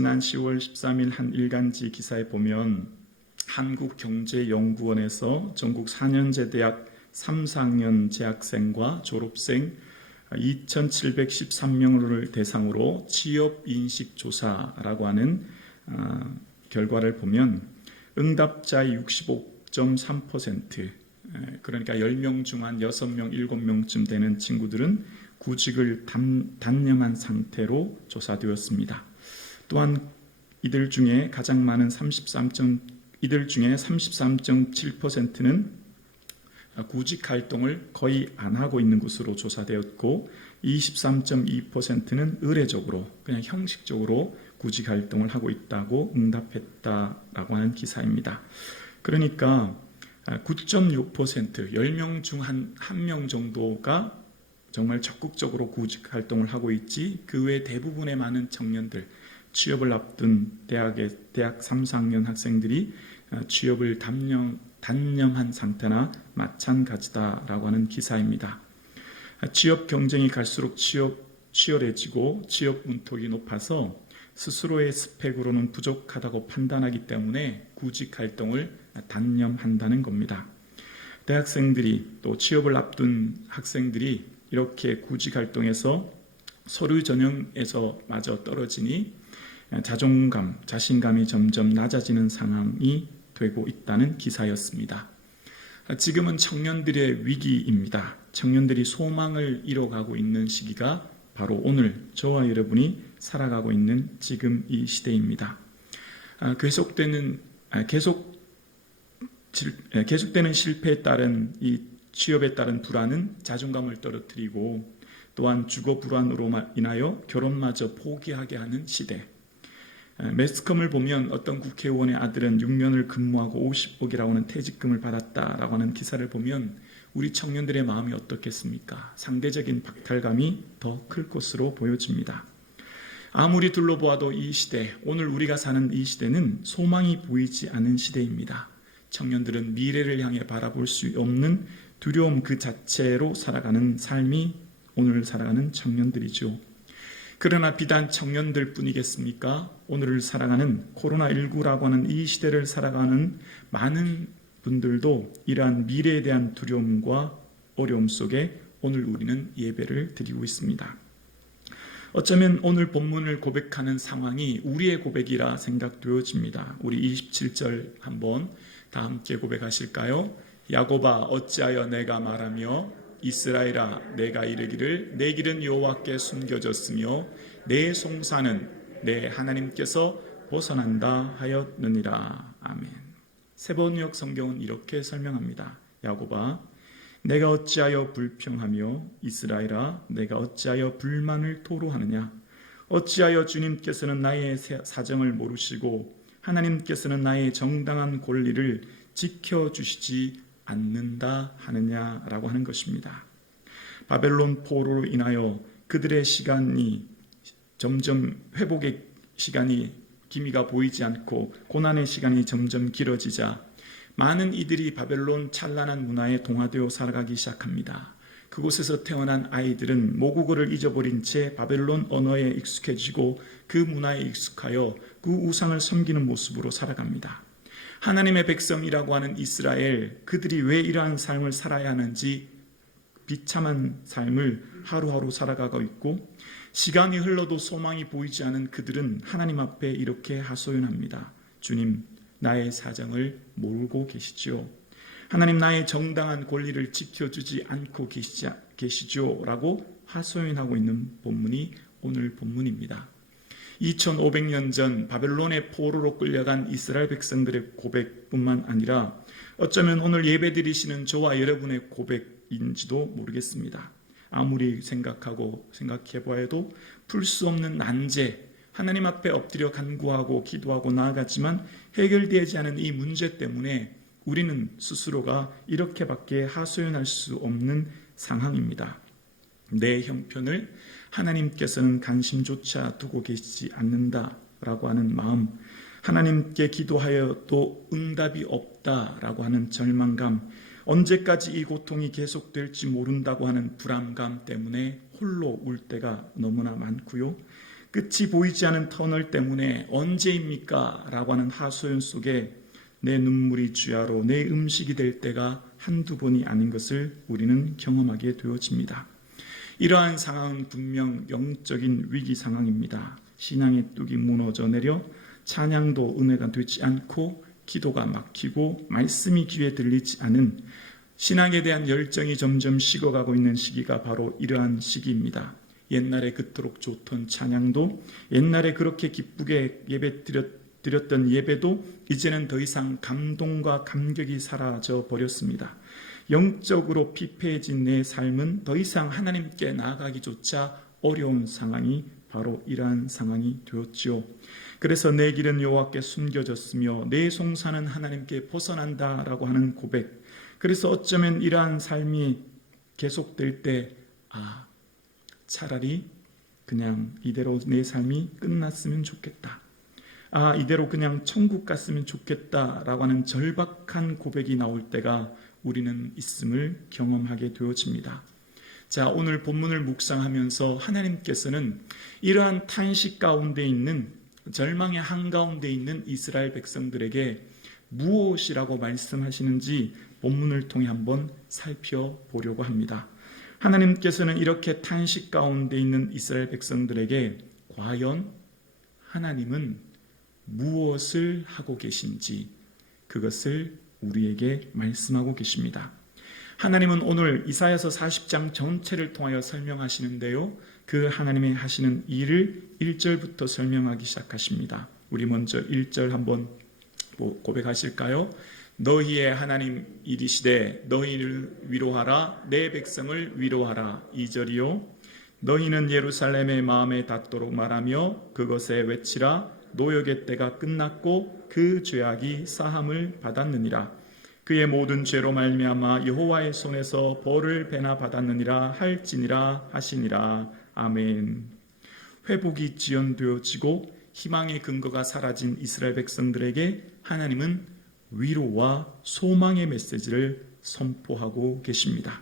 지난 10월 13일 한 일간지 기사에 보면 한국경제연구원에서 전국 4년제 대학 3, 4학년 재학생과 졸업생 2,713명을 대상으로 취업인식조사라고 하는 결과를 보면 응답자의 65.3%, 그러니까 10명 중 한 6명, 7명쯤 되는 친구들은 구직을 단념한 상태로 조사되었습니다. 또한 이들 중에 33.7%는 구직 활동을 거의 안 하고 있는 것으로 조사되었고 23.2%는 의례적으로 그냥 형식적으로 구직 활동을 하고 있다고 응답했다라고 하는 기사입니다. 그러니까 9.6%, 10명 중 한 1명 정도가 정말 적극적으로 구직 활동을 하고 있지, 그 외 대부분의 많은 청년들, 취업을 앞둔 대학 3, 4학년 학생들이 취업을 단념한 상태나 마찬가지다라고 하는 기사입니다. 취업 경쟁이 갈수록 치열해지고 취업 문턱이 높아서 스스로의 스펙으로는 부족하다고 판단하기 때문에 구직 활동을 단념한다는 겁니다. 대학생들이 또 취업을 앞둔 학생들이 이렇게 구직 활동에서 서류 전형에서 마저 떨어지니 자존감, 자신감이 점점 낮아지는 상황이 되고 있다는 기사였습니다. 지금은 청년들의 위기입니다. 청년들이 소망을 잃어가고 있는 시기가 바로 오늘 저와 여러분이 살아가고 있는 지금 이 시대입니다. 계속되는 실패에 따른 이 취업에 따른 불안은 자존감을 떨어뜨리고 또한 주거 불안으로 인하여 결혼마저 포기하게 하는 시대. 매스컴을 보면 어떤 국회의원의 아들은 6년을 근무하고 50억이라고 하는 퇴직금을 받았다라고 하는 기사를 보면 우리 청년들의 마음이 어떻겠습니까? 상대적인 박탈감이 더 클 것으로 보여집니다. 아무리 둘러보아도 이 시대, 오늘 우리가 사는 이 시대는 소망이 보이지 않는 시대입니다. 청년들은 미래를 향해 바라볼 수 없는 두려움 그 자체로 살아가는 삶이 오늘 살아가는 청년들이죠. 그러나 비단 청년들 뿐이겠습니까? 오늘을 살아가는 코로나19라고 하는 이 시대를 살아가는 많은 분들도 이러한 미래에 대한 두려움과 어려움 속에 오늘 우리는 예배를 드리고 있습니다. 어쩌면 오늘 본문을 고백하는 상황이 우리의 고백이라 생각되어집니다. 우리 27절 한번 다 함께 고백하실까요? 야곱아 어찌하여 내가 말하며 이스라엘아 내가 이르기를 내 길은 여호와께 숨겨졌으며 내 송사는 내 하나님께서 벗어난다 하였느니라. 아멘. 세번역 성경은 이렇게 설명합니다. 야곱아 내가 어찌하여 불평하며 이스라엘아 내가 어찌하여 불만을 토로하느냐. 어찌하여 주님께서는 나의 사정을 모르시고 하나님께서는 나의 정당한 권리를 지켜주시지 않는다 하느냐라고 하는 것입니다. 바벨론 포로로 인하여 그들의 시간이 점점 회복의 시간이 기미가 보이지 않고 고난의 시간이 점점 길어지자 많은 이들이 바벨론 찬란한 문화에 동화되어 살아가기 시작합니다. 그곳에서 태어난 아이들은 모국어를 잊어버린 채 바벨론 언어에 익숙해지고 그 문화에 익숙하여 그 우상을 섬기는 모습으로 살아갑니다. 하나님의 백성이라고 하는 이스라엘, 그들이 왜 이러한 삶을 살아야 하는지 비참한 삶을 하루하루 살아가고 있고 시간이 흘러도 소망이 보이지 않은 그들은 하나님 앞에 이렇게 하소연합니다. 주님, 나의 사정을 모르고 계시죠. 하나님, 나의 정당한 권리를 지켜주지 않고 계시죠 라고 하소연하고 있는 본문이 오늘 본문입니다. 2500년 전 바벨론의 포로로 끌려간 이스라엘 백성들의 고백뿐만 아니라 어쩌면 오늘 예배드리시는 저와 여러분의 고백인지도 모르겠습니다. 아무리 생각해 보아도 풀 수 없는 난제, 하나님 앞에 엎드려 간구하고 기도하고 나아가지만 해결되지 않은 이 문제 때문에 우리는 스스로가 이렇게밖에 하소연할 수 없는 상황입니다. 내 형편을 하나님께서는 관심조차 두고 계시지 않는다라고 하는 마음, 하나님께 기도하여도 응답이 없다라고 하는 절망감, 언제까지 이 고통이 계속될지 모른다고 하는 불안감 때문에 홀로 울 때가 너무나 많고요. 끝이 보이지 않은 터널 때문에 언제입니까? 라고 하는 하소연 속에 내 눈물이 주야로 내 음식이 될 때가 한두 번이 아닌 것을 우리는 경험하게 되어집니다. 이러한 상황은 분명 영적인 위기 상황입니다. 신앙의 뚝이 무너져 내려 찬양도 은혜가 되지 않고 기도가 막히고 말씀이 귀에 들리지 않은 신앙에 대한 열정이 점점 식어가고 있는 시기가 바로 이러한 시기입니다. 옛날에 그토록 좋던 찬양도, 옛날에 그렇게 기쁘게 예배 드렸던 예배도 이제는 더 이상 감동과 감격이 사라져 버렸습니다. 영적으로 피폐해진 내 삶은 더 이상 하나님께 나아가기조차 어려운 상황이 바로 이러한 상황이 되었지요. 그래서 내 길은 여호와께 숨겨졌으며 내 송사는 하나님께 벗어난다라고 하는 고백. 그래서 어쩌면 이러한 삶이 계속될 때 차라리 그냥 이대로 내 삶이 끝났으면 좋겠다. 이대로 그냥 천국 갔으면 좋겠다라고 하는 절박한 고백이 나올 때가 우리는 있음을 경험하게 되어집니다. 자, 오늘 본문을 묵상하면서 하나님께서는 이러한 탄식 가운데 있는, 절망의 한가운데 있는 이스라엘 백성들에게 무엇이라고 말씀하시는지 본문을 통해 한번 살펴보려고 합니다. 하나님께서는 이렇게 탄식 가운데 있는 이스라엘 백성들에게 과연 하나님은 무엇을 하고 계신지 그것을 우리에게 말씀하고 계십니다. 하나님은 오늘 이사야서 40장 전체를 통하여 설명하시는데요, 그 하나님의 하시는 일을 1절부터 설명하기 시작하십니다. 우리 먼저 1절 한번 고백하실까요? 너희의 하나님 이르시되 너희를 위로하라, 내 백성을 위로하라. 2절이요. 너희는 예루살렘의 마음에 닿도록 말하며 그것에 외치라. 노역의 때가 끝났고 그 죄악이 사함을 받았느니라. 그의 모든 죄로 말미암아 여호와의 손에서 벌을 배나 받았느니라 할지니라 하시니라. 아멘. 회복이 지연되어지고 희망의 근거가 사라진 이스라엘 백성들에게 하나님은 위로와 소망의 메시지를 선포하고 계십니다.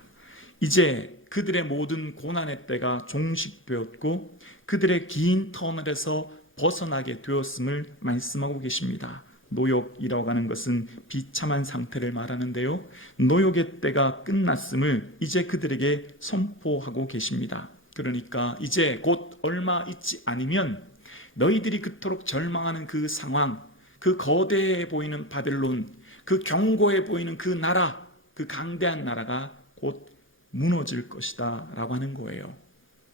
이제 그들의 모든 고난의 때가 종식되었고 그들의 긴 터널에서 벗어나게 되었음을 말씀하고 계십니다. 노역이라고 하는 것은 비참한 상태를 말하는데요, 노역의 때가 끝났음을 이제 그들에게 선포하고 계십니다. 그러니까 이제 곧 얼마 있지 않으면 너희들이 그토록 절망하는 그 상황, 그 거대해 보이는 바벨론, 그 견고해 보이는 그 나라, 그 강대한 나라가 곧 무너질 것이다 라고 하는 거예요.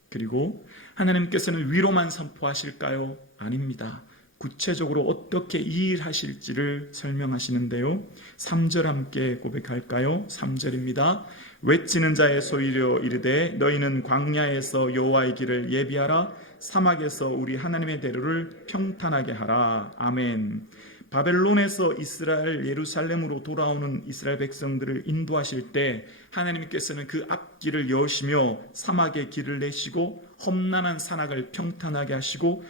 그리고 하나님께서는 위로만 선포하실까요? 아닙니다. 구체적으로 어떻게 이 일 하실지를 설명하시는데요, 3절 함께 고백할까요? 3절입니다. 외치는 자의 소리로 이르되 너희는 광야에서 여호와의 길을 예비하라, 사막에서 우리 하나님의 대로를 평탄하게 하라. 아멘. 바벨론에서 이스라엘 예루살렘으로 돌아오는 이스라엘 백성들을 인도하실 때 하나님께서는 그 앞길을 여시며 사막에 길을 내시고 험난한 산악을 평탄하게 하시고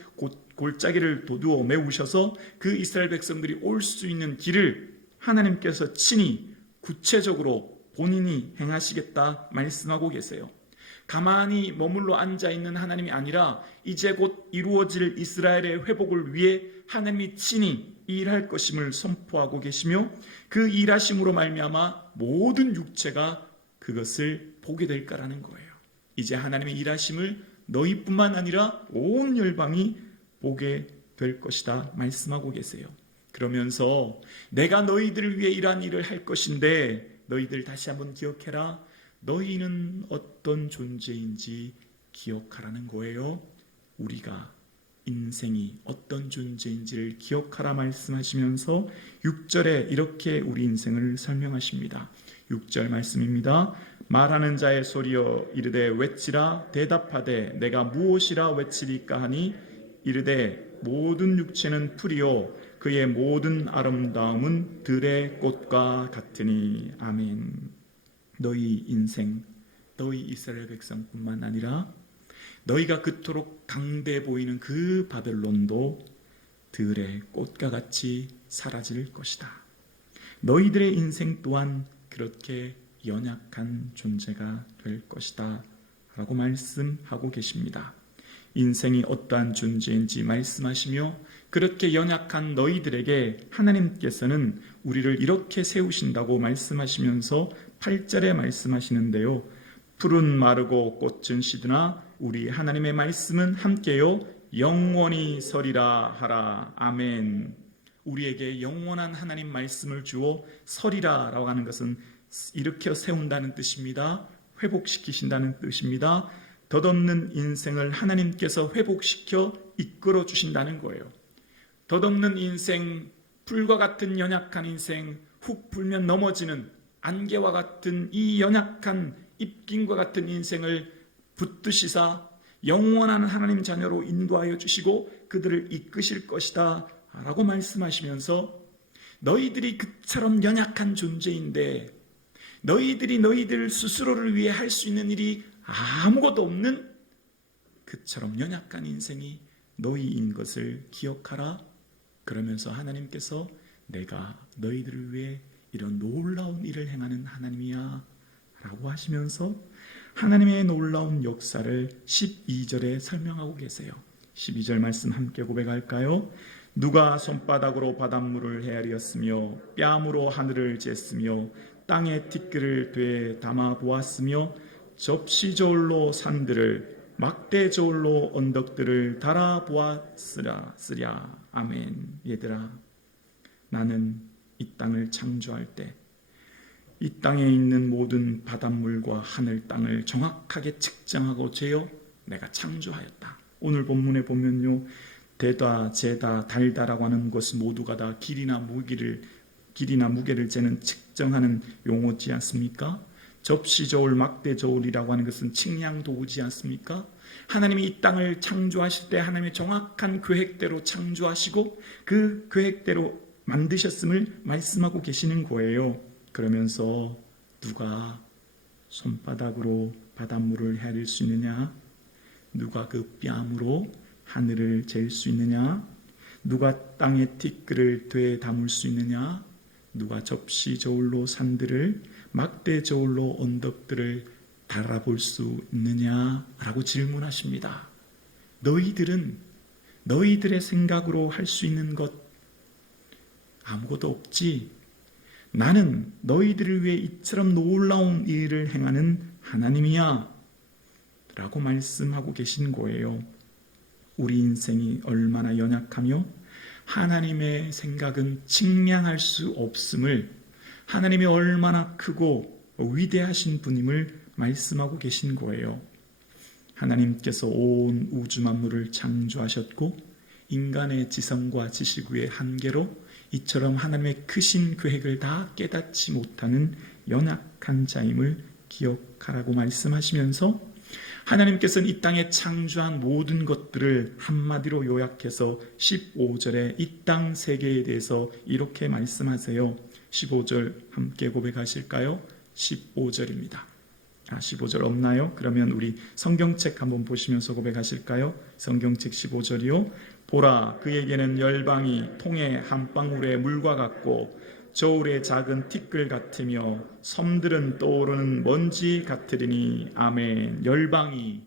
골짜기를 도두어 메우셔서 그 이스라엘 백성들이 올 수 있는 길을 하나님께서 친히 구체적으로 본인이 행하시겠다 말씀하고 계세요. 가만히 머물러 앉아있는 하나님이 아니라 이제 곧 이루어질 이스라엘의 회복을 위해 하나님이 친히 일할 것임을 선포하고 계시며 그 일하심으로 말미암아 모든 육체가 그것을 보게 될 거라는 거예요. 이제 하나님의 일하심을 너희뿐만 아니라 온 열방이 보게 될 것이다 말씀하고 계세요. 그러면서 내가 너희들을 위해 이러한 일을 할 것인데 너희들 다시 한번 기억해라. 너희는 어떤 존재인지 기억하라는 거예요. 우리가 인생이 어떤 존재인지를 기억하라 말씀하시면서 6절에 이렇게 우리 인생을 설명하십니다. 6절 말씀입니다. 말하는 자의 소리여 이르되 외치라. 대답하되 내가 무엇이라 외치리까 하니 이르되 모든 육체는 풀이요 그의 모든 아름다움은 들의 꽃과 같으니. 아멘. 너희 인생, 너희 이스라엘 백성뿐만 아니라 너희가 그토록 강대해 보이는 그 바벨론도 들의 꽃과 같이 사라질 것이다. 너희들의 인생 또한 그렇게 연약한 존재가 될 것이다 라고 말씀하고 계십니다. 인생이 어떠한 존재인지 말씀하시며 그렇게 연약한 너희들에게 하나님께서는 우리를 이렇게 세우신다고 말씀하시면서 8절에 말씀하시는데요. 풀은 마르고 꽃은 시드나 우리 하나님의 말씀은 함께요 영원히 서리라 하라. 아멘. 우리에게 영원한 하나님 말씀을 주어 서리라 라고 하는 것은 일으켜 세운다는 뜻입니다. 회복시키신다는 뜻입니다. 덧없는 인생을 하나님께서 회복시켜 이끌어 주신다는 거예요. 덧없는 인생, 풀과 같은 연약한 인생, 훅 불면 넘어지는 안개와 같은 이 연약한 입김과 같은 인생을 붙드시사 영원한 하나님 자녀로 인도하여 주시고 그들을 이끄실 것이다 라고 말씀하시면서 너희들이 그처럼 연약한 존재인데 너희들이 너희들 스스로를 위해 할 수 있는 일이 아무것도 없는 그처럼 연약한 인생이 너희인 것을 기억하라. 그러면서 하나님께서 내가 너희들을 위해 이런 놀라운 일을 행하는 하나님이야 라고 하시면서 하나님의 놀라운 역사를 12절에 설명하고 계세요. 12절 말씀 함께 고백할까요? 누가 손바닥으로 바닷물을 헤아리었으며 뺨으로 하늘을 쟀으며 땅에 티끌을 되에 담아 보았으며 접시 저울로 산들을 막대 저울로 언덕들을 달아 보았으랴. 아멘. 얘들아, 나는 이 땅을 창조할 때 이 땅에 있는 모든 바닷물과 하늘 땅을 정확하게 측정하고 재어 내가 창조하였다. 오늘 본문에 보면요, 대다, 재다, 달다라고 하는 것이 모두가 다 길이나 무게를 재는 측정하는 용어지 않습니까? 접시 저울, 막대 저울이라고 하는 것은 측량 도구지 않습니까? 하나님이 이 땅을 창조하실 때 하나님의 정확한 계획대로 창조하시고 그 계획대로 만드셨음을 말씀하고 계시는 거예요. 그러면서 누가 손바닥으로 바닷물을 헤아릴 수 있느냐? 누가 그 뺨으로 하늘을 잴 수 있느냐? 누가 땅에 티끌을 되에 담을 수 있느냐? 누가 접시 저울로 산들을 막대 저울로 언덕들을 달아볼 수 있느냐? 라고 질문하십니다. 너희들은 너희들의 생각으로 할 수 있는 것 아무것도 없지? 나는 너희들을 위해 이처럼 놀라운 일을 행하는 하나님이야 라고 말씀하고 계신 거예요. 우리 인생이 얼마나 연약하며 하나님의 생각은 측량할 수 없음을, 하나님이 얼마나 크고 위대하신 분임을 말씀하고 계신 거예요. 하나님께서 온 우주 만물을 창조하셨고 인간의 지성과 지식의 한계로 이처럼 하나님의 크신 계획을 다 깨닫지 못하는 연약한 자임을 기억하라고 말씀하시면서 하나님께서는 이 땅에 창조한 모든 것들을 한마디로 요약해서 15절에 이 땅 세계에 대해서 이렇게 말씀하세요. 15절 함께 고백하실까요? 15절입니다. 15절 없나요? 그러면 우리 성경책 한번 보시면서 고백하실까요? 성경책 15절이요. 보라, 그에게는 열방이 통에 한 방울의 물과 같고 저울의 작은 티끌 같으며 섬들은 떠오르는 먼지 같으리니. 아멘. 열방이,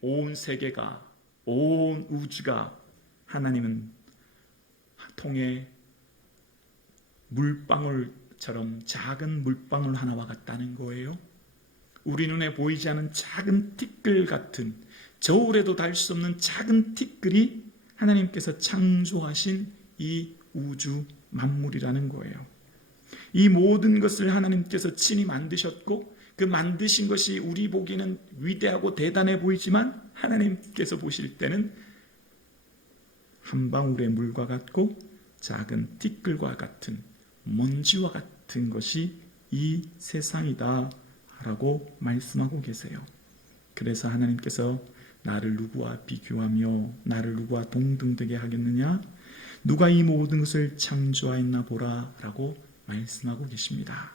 온 세계가, 온 우주가 하나님은 통에 물방울처럼 작은 물방울 하나와 같다는 거예요. 우리 눈에 보이지 않은 작은 티끌 같은, 저울에도 닿을 수 없는 작은 티끌이 하나님께서 창조하신 이 우주 만물이라는 거예요. 이 모든 것을 하나님께서 친히 만드셨고 그 만드신 것이 우리 보기에는 위대하고 대단해 보이지만 하나님께서 보실 때는 한 방울의 물과 같고 작은 티끌과 같은, 먼지와 같은 것이 이 세상이다 라고 말씀하고 계세요. 그래서 하나님께서 나를 누구와 비교하며 나를 누구와 동등되게 하겠느냐? 누가 이 모든 것을 창조하였나 보라 라고 말씀하고 계십니다.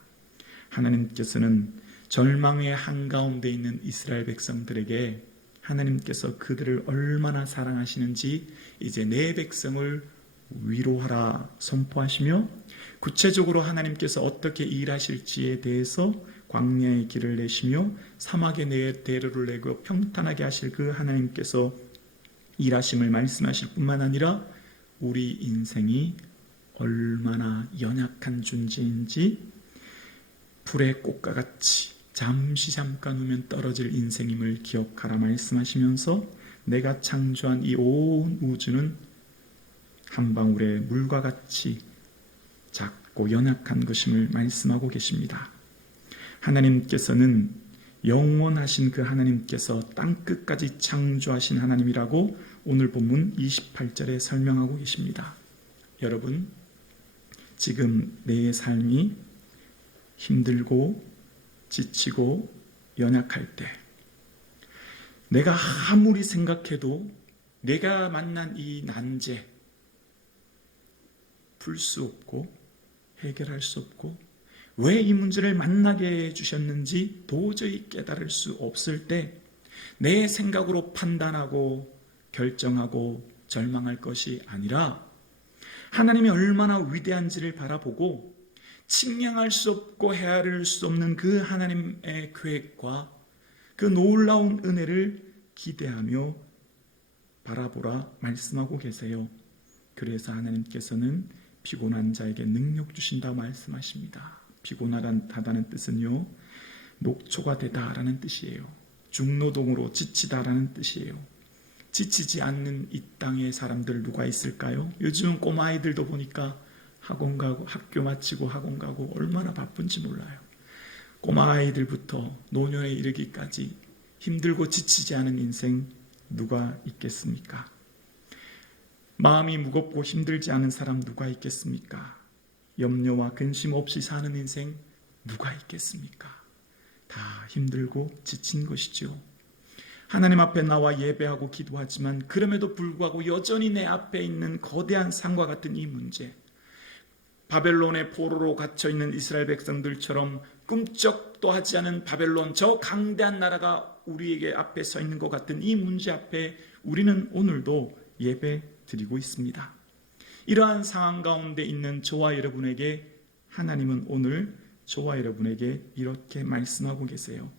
하나님께서는 절망의 한가운데 있는 이스라엘 백성들에게 하나님께서 그들을 얼마나 사랑하시는지 이제 내 백성을 위로하라 선포하시며 구체적으로 하나님께서 어떻게 일하실지에 대해서 광야의 길을 내시며 사막에 내 대로를 내고 평탄하게 하실 그 하나님께서 일하심을 말씀하실 뿐만 아니라 우리 인생이 얼마나 연약한 존재인지 불의 꽃과 같이 잠깐 후면 떨어질 인생임을 기억하라 말씀하시면서 내가 창조한 이 온 우주는 한 방울의 물과 같이 작고 연약한 것임을 말씀하고 계십니다. 하나님께서는 영원하신 그 하나님께서 땅끝까지 창조하신 하나님이라고 오늘 본문 28절에 설명하고 계십니다. 여러분, 지금 내 삶이 힘들고 지치고 연약할 때 내가 아무리 생각해도 내가 만난 이 난제 풀 수 없고 해결할 수 없고 왜 이 문제를 만나게 해주셨는지 도저히 깨달을 수 없을 때 내 생각으로 판단하고 결정하고 절망할 것이 아니라 하나님이 얼마나 위대한지를 바라보고 측량할 수 없고 헤아릴 수 없는 그 하나님의 계획과 그 놀라운 은혜를 기대하며 바라보라 말씀하고 계세요. 그래서 하나님께서는 피곤한 자에게 능력 주신다 말씀하십니다. 피곤하다는 뜻은요, 녹초가 되다라는 뜻이에요. 중노동으로 지치다라는 뜻이에요. 지치지 않는 이 땅의 사람들 누가 있을까요? 요즘 꼬마아이들도 보니까 학원 가고 학교 마치고 학원 가고 얼마나 바쁜지 몰라요. 꼬마아이들부터 노년에 이르기까지 힘들고 지치지 않은 인생 누가 있겠습니까? 마음이 무겁고 힘들지 않은 사람 누가 있겠습니까? 염려와 근심 없이 사는 인생 누가 있겠습니까? 다 힘들고 지친 것이죠. 하나님 앞에 나와 예배하고 기도하지만 그럼에도 불구하고 여전히 내 앞에 있는 거대한 산과 같은 이 문제, 바벨론의 포로로 갇혀있는 이스라엘 백성들처럼 꿈쩍도 하지 않은 바벨론, 저 강대한 나라가 우리에게 앞에 서 있는 것 같은 이 문제 앞에 우리는 오늘도 예배 드리고 있습니다. 이러한 상황 가운데 있는 저와 여러분에게 하나님은 오늘 저와 여러분에게 이렇게 말씀하고 계세요.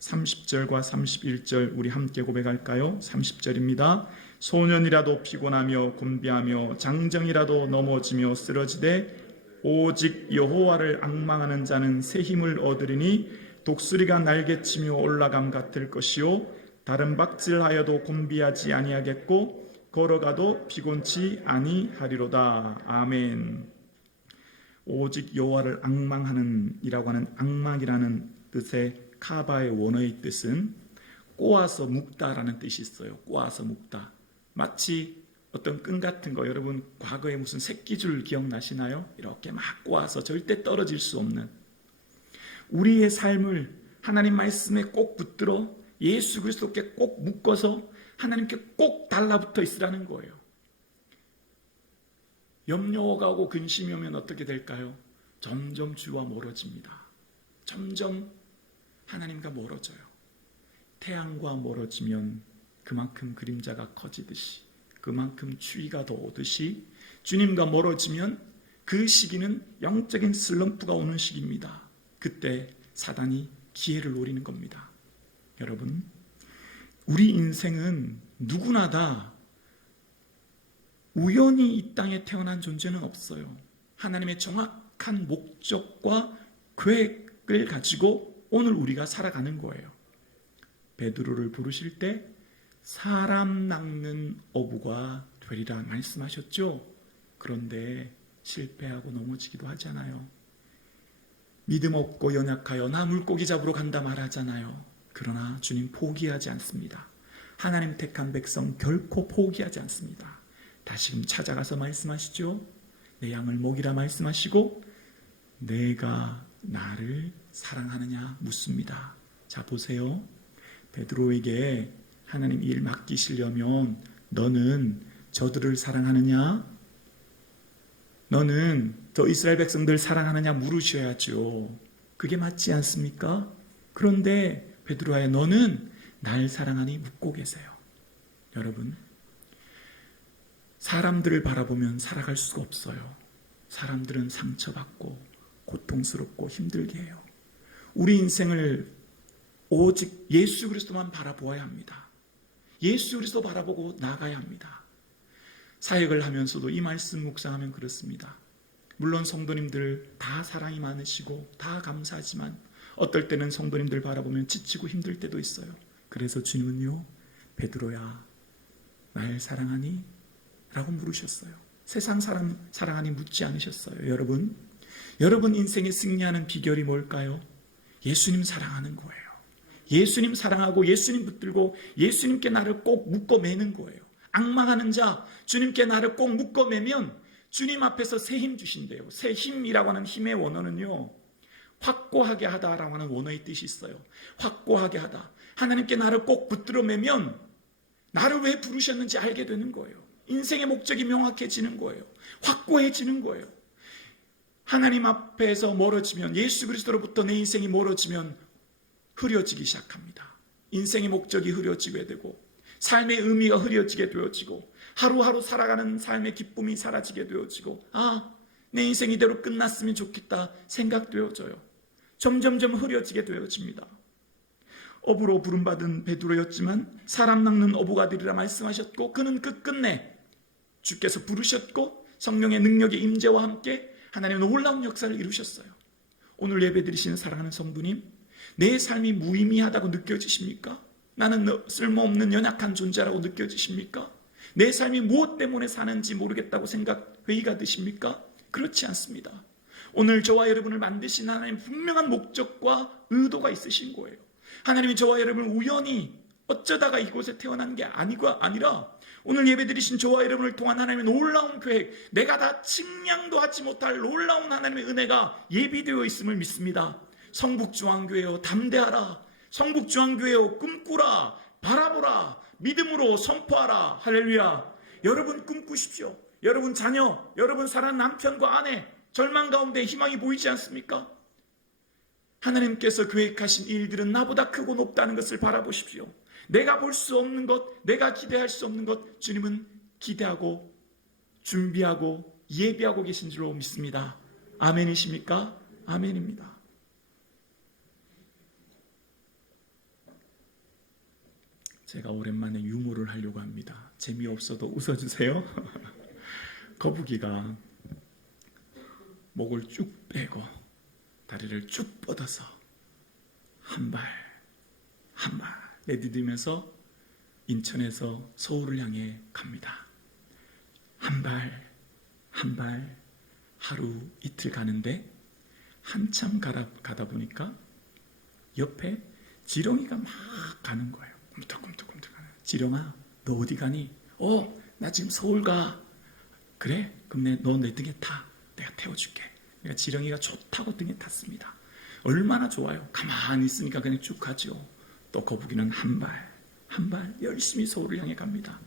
30절과 31절 우리 함께 고백할까요? 30절입니다. 소년이라도 피곤하며 곤비하며 장정이라도 넘어지며 쓰러지되 오직 여호와를 앙망하는 자는 새 힘을 얻으리니 독수리가 날개치며 올라감 같을 것이요 다른 박질하여도 곤비하지 아니하겠고 걸어가도 피곤치 아니하리로다. 아멘. 오직 여호와를 앙망하는 이라고 하는 앙망이라는 뜻의 카바의 원어의 뜻은 꼬아서 묶다라는 뜻이 있어요. 꼬아서 묶다. 마치 어떤 끈 같은 거, 여러분 과거에 무슨 새끼줄 기억나시나요? 이렇게 막 꼬아서 절대 떨어질 수 없는 우리의 삶을 하나님 말씀에 꼭 붙들어 예수 그리스도께 꼭 묶어서 하나님께 꼭 달라붙어 있으라는 거예요. 염려가 오고 근심이 오면 어떻게 될까요? 점점 주와 멀어집니다. 점점 하나님과 멀어져요. 태양과 멀어지면 그만큼 그림자가 커지듯이, 그만큼 추위가 더 오듯이 주님과 멀어지면 그 시기는 영적인 슬럼프가 오는 시기입니다. 그때 사단이 기회를 노리는 겁니다. 여러분, 우리 인생은 누구나 다 우연히 이 땅에 태어난 존재는 없어요. 하나님의 정확한 목적과 계획을 가지고 오늘 우리가 살아가는 거예요. 베드로를 부르실 때 사람 낚는 어부가 되리라 말씀하셨죠. 그런데 실패하고 넘어지기도 하잖아요. 믿음 없고 연약하여 나 물고기 잡으러 간다 말하잖아요. 그러나 주님 포기하지 않습니다. 하나님 택한 백성 결코 포기하지 않습니다. 다시금 찾아가서 말씀하시죠. 내 양을 먹이라 말씀하시고 내가 나를 사랑하느냐 묻습니다. 자, 보세요. 베드로에게 하나님 일 맡기시려면 너는 저들을 사랑하느냐? 너는 저 이스라엘 백성들 사랑하느냐 물으셔야죠. 그게 맞지 않습니까? 그런데 베드로야, 너는 날 사랑하니 묻고 계세요. 여러분, 사람들을 바라보면 살아갈 수가 없어요. 사람들은 상처받고 고통스럽고 힘들게 해요. 우리 인생을 오직 예수 그리스도만 바라보아야 합니다. 예수 그리스도 바라보고 나가야 합니다. 사역을 하면서도 이 말씀 묵상하면 그렇습니다. 물론 성도님들 다 사랑이 많으시고 다 감사하지만 어떨 때는 성도님들 바라보면 지치고 힘들 때도 있어요. 그래서 주님은요, 베드로야 날 사랑하니? 라고 물으셨어요. 세상 사람 사랑하니 묻지 않으셨어요. 여러분 인생에 승리하는 비결이 뭘까요? 예수님 사랑하는 거예요. 예수님 사랑하고 예수님 붙들고 예수님께 나를 꼭 묶어 매는 거예요. 앙망하는 자, 주님께 나를 꼭 묶어 매면 주님 앞에서 새 힘 주신대요. 새 힘이라고 하는 힘의 원어는요, 확고하게 하다라고 하는 원어의 뜻이 있어요. 확고하게 하다. 하나님께 나를 꼭 붙들어 매면 나를 왜 부르셨는지 알게 되는 거예요. 인생의 목적이 명확해지는 거예요. 확고해지는 거예요. 하나님 앞에서 멀어지면, 예수 그리스도로부터 내 인생이 멀어지면 흐려지기 시작합니다. 인생의 목적이 흐려지게 되고 삶의 의미가 흐려지게 되어지고 하루하루 살아가는 삶의 기쁨이 사라지게 되어지고, 내 인생이 이대로 끝났으면 좋겠다 생각되어져요. 점점점 흐려지게 되어집니다. 어부로 부름받은 베드로였지만 사람 낚는 어부가 되리라 말씀하셨고, 그는 끝끝내 주께서 부르셨고 성령의 능력의 임재와 함께 하나님의 놀라운 역사를 이루셨어요. 오늘 예배드리시는 사랑하는 성도님, 내 삶이 무의미하다고 느껴지십니까? 나는 쓸모없는 연약한 존재라고 느껴지십니까? 내 삶이 무엇 때문에 사는지 모르겠다고 회의가 드십니까? 그렇지 않습니다. 오늘 저와 여러분을 만드신 하나님 분명한 목적과 의도가 있으신 거예요. 하나님이 저와 여러분을 우연히 어쩌다가 이곳에 태어난 게 아니라 오늘 예배드리신 저와 여러분을 통한 하나님의 놀라운 계획, 내가 다 측량도 하지 못할 놀라운 하나님의 은혜가 예비되어 있음을 믿습니다. 성북중앙교회여 담대하라. 성북중앙교회여 꿈꾸라. 바라보라. 믿음으로 선포하라. 할렐루야. 여러분 꿈꾸십시오. 여러분 자녀, 여러분 사랑하는 남편과 아내, 절망 가운데 희망이 보이지 않습니까? 하나님께서 계획하신 일들은 나보다 크고 높다는 것을 바라보십시오. 내가 볼 수 없는 것, 내가 기대할 수 없는 것, 주님은 기대하고 준비하고 예비하고 계신 줄로 믿습니다. 아멘이십니까? 아멘입니다. 제가 오랜만에 유머를 하려고 합니다. 재미없어도 웃어주세요. 거북이가 목을 쭉 빼고 다리를 쭉 뻗어서 한 발 한 발 내디디면서 인천에서 서울을 향해 갑니다. 한 발 한 발 하루 이틀 가는데 한참 가다 보니까 옆에 지렁이가 막 가는 거예요. 꿈틀꿈틀 가는. 지렁아, 너 어디 가니? 나 지금 서울 가. 그래? 그럼 너 내 등에 타. 내가 태워줄게. 내가 지렁이가 좋다고 등에 탔습니다. 얼마나 좋아요. 가만히 있으니까 그냥 쭉 가죠. 또 거북이는 한 발 열심히 서울을 향해 갑니다.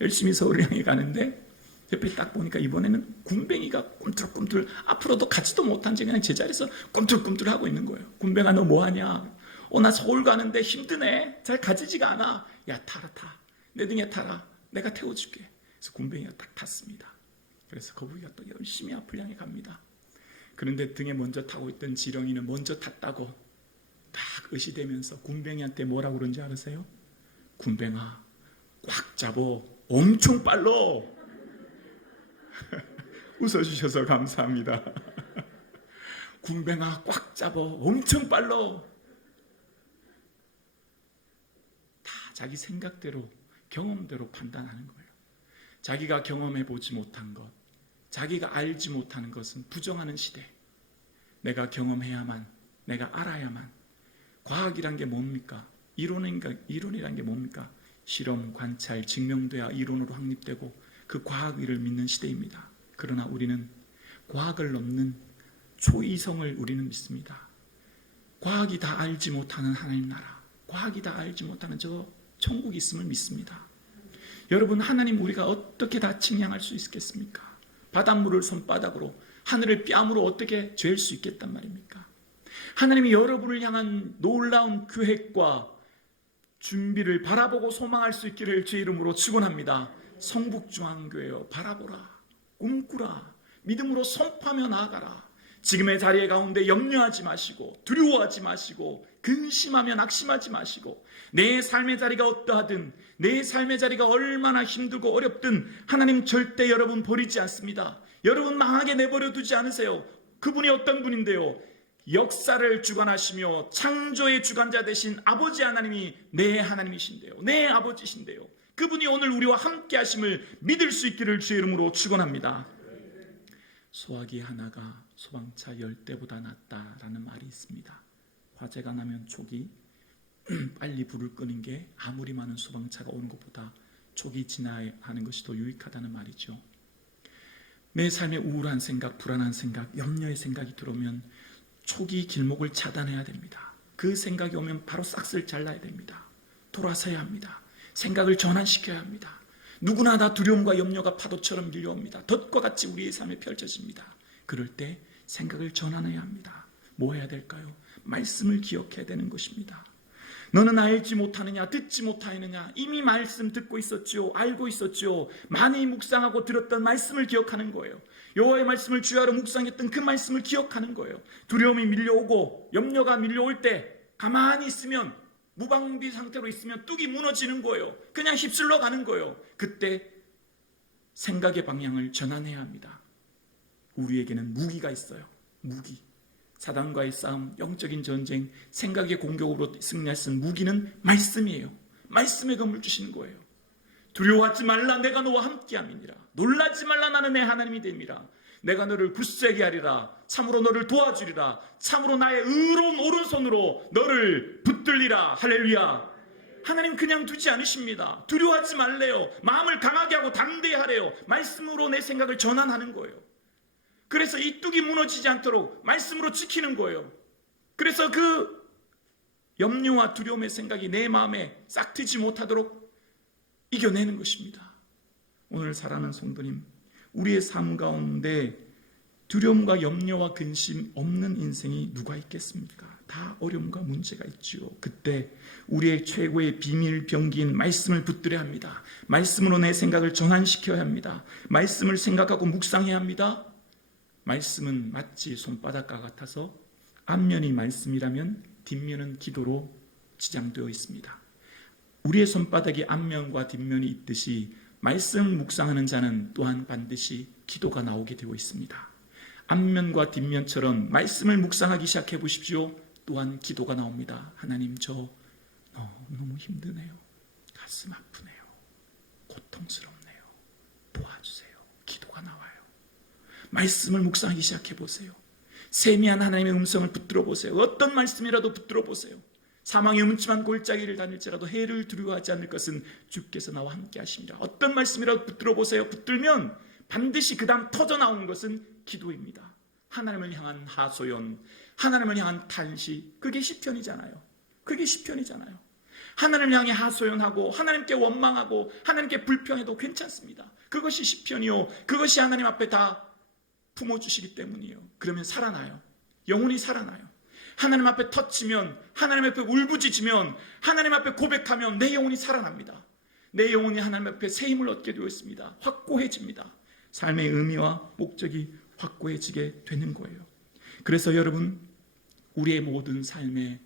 열심히 서울을 향해 가는데 옆에 딱 보니까 이번에는 군뱅이가 꿈틀꿈틀 앞으로도 가지도 못한 채 그냥 제자리에서 꿈틀꿈틀 하고 있는 거예요. 군뱅아, 너 뭐하냐? 나 서울 가는데 힘드네. 잘 가지지가 않아. 야, 타라. 내 등에 타라. 내가 태워줄게. 그래서 군뱅이가 딱 탔습니다. 그래서 거북이가 또 열심히 앞을 향해 갑니다. 그런데 등에 먼저 타고 있던 지렁이는 먼저 탔다고 딱 의시되면서 군뱅이한테 뭐라고 그런지 아세요? 군뱅아, 꽉 잡어. 엄청 빨로. 웃어주셔서 감사합니다. 군뱅아, 꽉 잡어. 엄청 빨로. 다 자기 생각대로 경험대로 판단하는 거예요. 자기가 경험해보지 못한 것, 자기가 알지 못하는 것은 부정하는 시대. 내가 경험해야만, 내가 알아야만. 과학이란 게 뭡니까? 이론이란 게 뭡니까? 실험, 관찰, 증명돼야 이론으로 확립되고 그 과학을 믿는 시대입니다. 그러나 우리는 과학을 넘는 초이성을 우리는 믿습니다. 과학이 다 알지 못하는 하나님 나라, 과학이 다 알지 못하는 저 천국이 있음을 믿습니다. 여러분, 하나님 우리가 어떻게 다 측량할 수 있겠습니까? 바닷물을 손바닥으로, 하늘을 뺨으로 어떻게 죄일 수 있겠단 말입니까? 하나님이 여러분을 향한 놀라운 계획과 준비를 바라보고 소망할 수 있기를 주의 이름으로 축원합니다. 성북중앙교회여, 바라보라, 꿈꾸라, 믿음으로 선포하며 나아가라. 지금의 자리에 가운데 염려하지 마시고 두려워하지 마시고 근심하며 낙심하지 마시고 내 삶의 자리가 어떠하든 내 삶의 자리가 얼마나 힘들고 어렵든 하나님 절대 여러분 버리지 않습니다. 여러분 망하게 내버려 두지 않으세요. 그분이 어떤 분인데요? 역사를 주관하시며 창조의 주관자 되신 아버지 하나님이 내 하나님이신데요. 내 아버지신데요. 그분이 오늘 우리와 함께 하심을 믿을 수 있기를 주의 이름으로 축원합니다. 소화기 하나가 소방차 10대보다 낫다라는 말이 있습니다. 화재가 나면 촉이 빨리 불을 끄는 게 아무리 많은 소방차가 오는 것보다 촉이 지나야 하는 것이 더 유익하다는 말이죠. 내 삶에 우울한 생각, 불안한 생각, 염려의 생각이 들어오면 촉이 길목을 차단해야 됩니다. 그 생각이 오면 바로 싹쓸 잘라야 됩니다. 돌아서야 합니다. 생각을 전환시켜야 합니다. 누구나 다 두려움과 염려가 파도처럼 밀려옵니다. 덫과 같이 우리의 삶에 펼쳐집니다. 그럴 때 생각을 전환해야 합니다. 뭐 해야 될까요? 말씀을 기억해야 되는 것입니다. 너는 알지 못하느냐, 듣지 못하느냐, 이미 말씀 듣고 있었지요, 알고 있었지요. 많이 묵상하고 들었던 말씀을 기억하는 거예요. 여호와의 말씀을 주야로 묵상했던 그 말씀을 기억하는 거예요. 두려움이 밀려오고 염려가 밀려올 때 가만히 있으면, 무방비 상태로 있으면 뚝이 무너지는 거예요. 그냥 휩쓸러 가는 거예요. 그때 생각의 방향을 전환해야 합니다. 우리에게는 무기가 있어요. 무기. 사단과의 싸움, 영적인 전쟁, 생각의 공격으로 승리할 수 있는 무기는 말씀이에요. 말씀의 검을 주시는 거예요. 두려워하지 말라, 내가 너와 함께함이니라. 놀라지 말라, 나는 내 하나님이 됨이라. 내가 너를 굳세게 하리라. 참으로 너를 도와주리라. 참으로 나의 의로운 오른손으로 너를 붙들리라. 할렐루야. 하나님 그냥 두지 않으십니다. 두려워하지 말래요. 마음을 강하게 하고 담대히 하래요. 말씀으로 내 생각을 전환하는 거예요. 그래서 이 뚝이 무너지지 않도록 말씀으로 지키는 거예요. 그래서 그 염려와 두려움의 생각이 내 마음에 싹 트지 못하도록 이겨내는 것입니다. 오늘 사랑하는 성도님, 우리의 삶 가운데 두려움과 염려와 근심 없는 인생이 누가 있겠습니까? 다 어려움과 문제가 있지요. 그때 우리의 최고의 비밀 병기인 말씀을 붙들어야 합니다. 말씀으로 내 생각을 전환시켜야 합니다. 말씀을 생각하고 묵상해야 합니다. 말씀은 마치 손바닥과 같아서 앞면이 말씀이라면 뒷면은 기도로 지장되어 있습니다. 우리의 손바닥이 앞면과 뒷면이 있듯이 말씀 묵상하는 자는 또한 반드시 기도가 나오게 되어 있습니다. 앞면과 뒷면처럼 말씀을 묵상하기 시작해 보십시오. 또한 기도가 나옵니다. 하나님, 저 너무 힘드네요. 가슴 아프네요. 고통스럽네요. 도와주세요. 기도가 나와요. 말씀을 묵상하기 시작해 보세요. 세미한 하나님의 음성을 붙들어 보세요. 어떤 말씀이라도 붙들어 보세요. 사망의 음침한 골짜기를 다닐지라도 해를 두려워하지 않을 것은 주께서 나와 함께 하십니다. 어떤 말씀이라도 붙들어 보세요. 붙들면 반드시 그 다음 터져 나오는 것은 기도입니다. 하나님을 향한 하소연, 하나님을 향한 탄식, 그게 시편이잖아요. 그게 시편이잖아요. 하나님을 향해 하소연하고 하나님께 원망하고 하나님께 불평해도 괜찮습니다. 그것이 시편이요, 그것이 하나님 앞에 다 품어주시기 때문이에요. 그러면 살아나요. 영혼이 살아나요. 하나님 앞에 터치면, 하나님 앞에 울부짖으면, 하나님 앞에 고백하면 내 영혼이 살아납니다. 내 영혼이 하나님 앞에 새 힘을 얻게 되어 있습니다. 확고해집니다. 삶의 의미와 목적이 확고해지게 되는 거예요. 그래서 여러분, 우리의 모든 삶에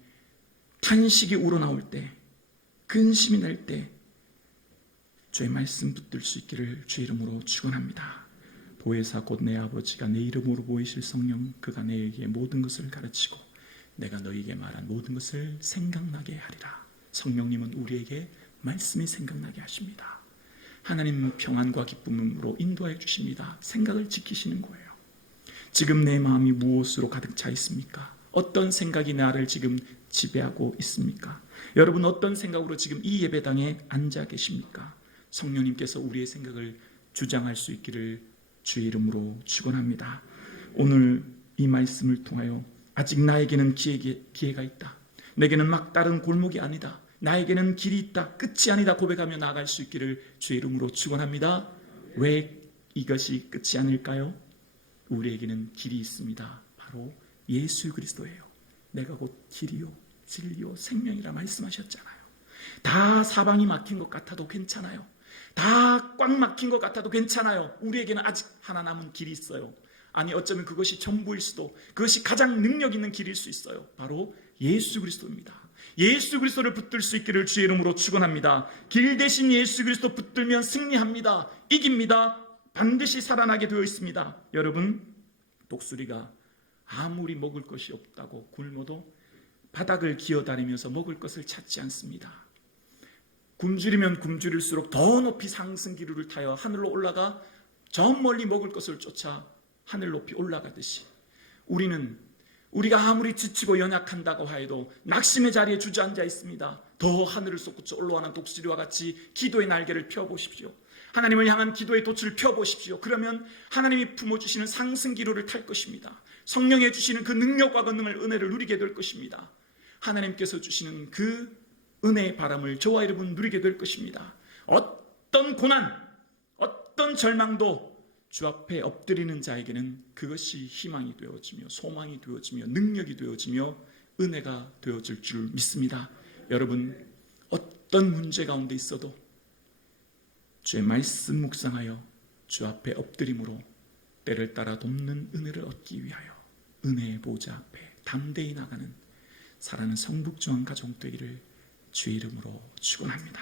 탄식이 우러나올 때, 근심이 날 때 주의 말씀 붙들 수 있기를 주의 이름으로 축원합니다. 보혜사 곧 내 아버지가 내 이름으로 보이실 성령, 그가 너에게 모든 것을 가르치고 내가 너에게 말한 모든 것을 생각나게 하리라. 성령님은 우리에게 말씀이 생각나게 하십니다. 하나님 평안과 기쁨으로 인도하여 주십니다. 생각을 지키시는 거예요. 지금 내 마음이 무엇으로 가득 차 있습니까? 어떤 생각이 나를 지금 지배하고 있습니까? 여러분, 어떤 생각으로 지금 이 예배당에 앉아 계십니까? 성령님께서 우리의 생각을 주장할 수 있기를 주의 이름으로 축원합니다. 오늘 이 말씀을 통하여 아직 나에게는 기회가 있다. 내게는 막다른 골목이 아니다. 나에게는 길이 있다. 끝이 아니다. 고백하며 나아갈 수 있기를 주의 이름으로 축원합니다. 왜 이것이 끝이 아닐까요? 우리에게는 길이 있습니다. 바로 예수 그리스도예요. 내가 곧 길이요 진리요 생명이라 말씀하셨잖아요. 다 사방이 막힌 것 같아도 괜찮아요. 다 꽉 막힌 것 같아도 괜찮아요. 우리에게는 아직 하나 남은 길이 있어요. 아니 어쩌면 그것이 전부일 수도, 그것이 가장 능력 있는 길일 수 있어요. 바로 예수 그리스도입니다. 예수 그리스도를 붙들 수 있기를 주의 이름으로 축원합니다. 길 대신 예수 그리스도 붙들면 승리합니다. 이깁니다. 반드시 살아나게 되어 있습니다. 여러분, 독수리가 아무리 먹을 것이 없다고 굶어도 바닥을 기어다니면서 먹을 것을 찾지 않습니다. 굶주리면 굶주릴수록 더 높이 상승기류를 타여 하늘로 올라가 저 멀리 먹을 것을 쫓아 하늘 높이 올라가듯이 우리가 아무리 지치고 연약한다고 하여도 낙심의 자리에 주저앉아 있습니다. 더 하늘을 솟구쳐 올라가는 독수리와 같이 기도의 날개를 펴보십시오. 하나님을 향한 기도의 돛을 펴보십시오. 그러면 하나님이 품어주시는 상승기로를 탈 것입니다. 성령에 주시는 그 능력과 권능을, 은혜를 누리게 될 것입니다. 하나님께서 주시는 그 은혜의 바람을 저와 여러분 누리게 될 것입니다. 어떤 고난, 어떤 절망도 주 앞에 엎드리는 자에게는 그것이 희망이 되어지며 소망이 되어지며 능력이 되어지며 은혜가 되어질 줄 믿습니다. 여러분, 어떤 문제 가운데 있어도 주의 말씀 묵상하여 주 앞에 엎드림으로 때를 따라 돕는 은혜를 얻기 위하여 은혜의 보좌 앞에 담대히 나가는 사랑하는 성북중앙 가정 되기를 주의 이름으로 축원합니다.